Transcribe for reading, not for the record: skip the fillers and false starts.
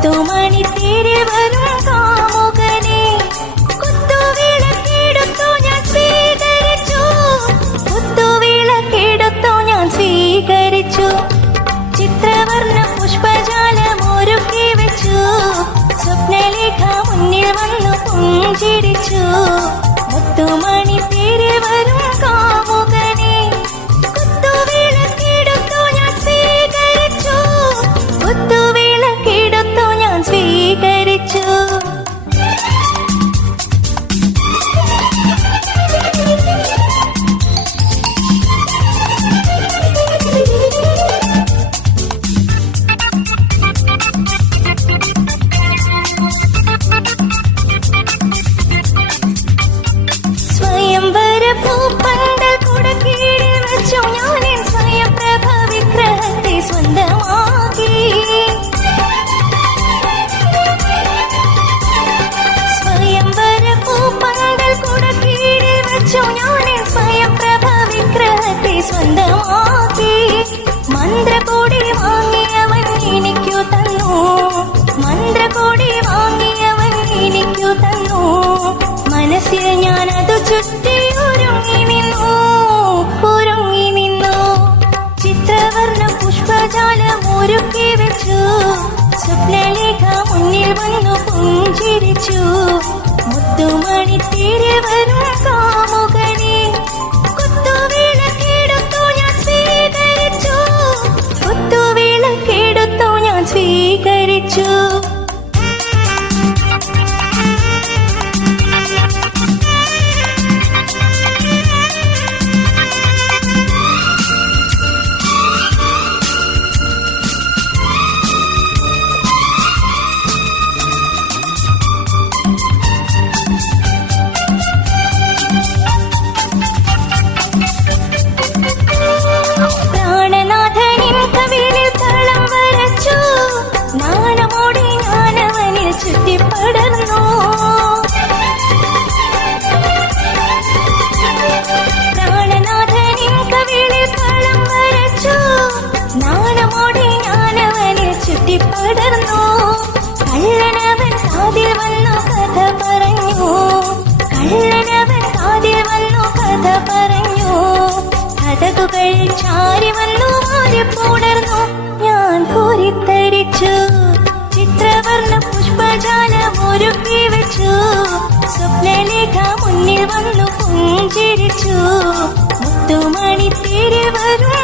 മുത്തുമണി തേരിൽ വരും കാമുകനെ കുത്തുവിളക്കെടുത്തു ഞാൻ സ്വീകരിച്ചു. കുത്തുവിളക്കെടുത്തു ഞാൻ സ്വീകരിച്ചു. ചിത്രവർണ്ണ പുഷ്പജാലം ഒരുക്കി വെച്ചു. സ്വപ്നലേഖ മുന്നിൽ വന്നു പുഞ്ചിരിച്ചു. മുത്തുമണി തേരിൽ വരും കാമുകനെ കുത്തുവിളക്കെടുത്തു ഞാൻ സ്വീകരിച്ചു. കുത്തുവിളക്കെടുത്തു ഞാൻ സ്വീകരിച്ചു. സ്വയംവര പൂപ്പന്തൽ കുടക്കീഴിൽ വെച്ചു ഞാൻ സ്വയംപ്രഭ വിഗ്രഹത്തെ സ്വന്തമാക്കി. സ്വയംവര പൂപ്പന്തൽ കുടക്കീഴിൽ വെച്ചു ഞാൻ സ്വയംപ്രഭ വിഗ്രഹത്തെ സ്വന്തമാക്കി. മന്ത്രകോടി വാങ്ങിയവൻ എനിക്കു തന്നു. മന്ത്രകോടി വാങ്ങിയവൻ എനിക്കു തന്നു. മനസ്സിൽ ഞാനതു ചുറ്റി ഒരുങ്ങി നിന്നു. ഒരുങ്ങി നിന്നു. ചിത്രവർണ്ണ പുഷ്പജാലം ഒരുക്കി വെച്ചു. സ്വപ്നലേഖ മുന്നിൽ വന്നു പുഞ്ചിരിച്ചു. മുത്തുമണി തേരിൽ വരും കാമുകനെ കുത്തുവിളക്കെടുത്തു ഞാൻ സ്വീകരിച്ചു. കുത്തുവിളക്കെടുത്തു ഞാൻ സ്വീകരിച്ചു. പ്രാണനാഥനിൻ കവിളിൽ തളം വരച്ചു. നാണമോടെ ഞാനവനിൽ ചുറ്റിപ്പടർന്നു. പ്രാണനാഥനിൻ കവിളിൽ തളം വരച്ചു. നാണമോടെ ഞാനവനിൽ ചുറ്റിപ്പടർന്നു. കള്ളനവൻ കാതിൽ വന്നു കഥ പറഞ്ഞു. കള്ളനവൻ കാതിൽ വന്നു കഥ പറഞ്ഞു. കഥകുകൾ ചാരി വന്നു മാറിപ്പുണർന്നു. ഞാൻ കോരിത്തരിച്ചു. ചിത്രവർണ്ണ പുഷ്പജാലം ഒരുക്കി വെച്ചു. സ്വപ്നലേഖ മുന്നിൽ വന്നു പുഞ്ചിരിച്ചു. മുത്തുമണി തേരിൽ വരും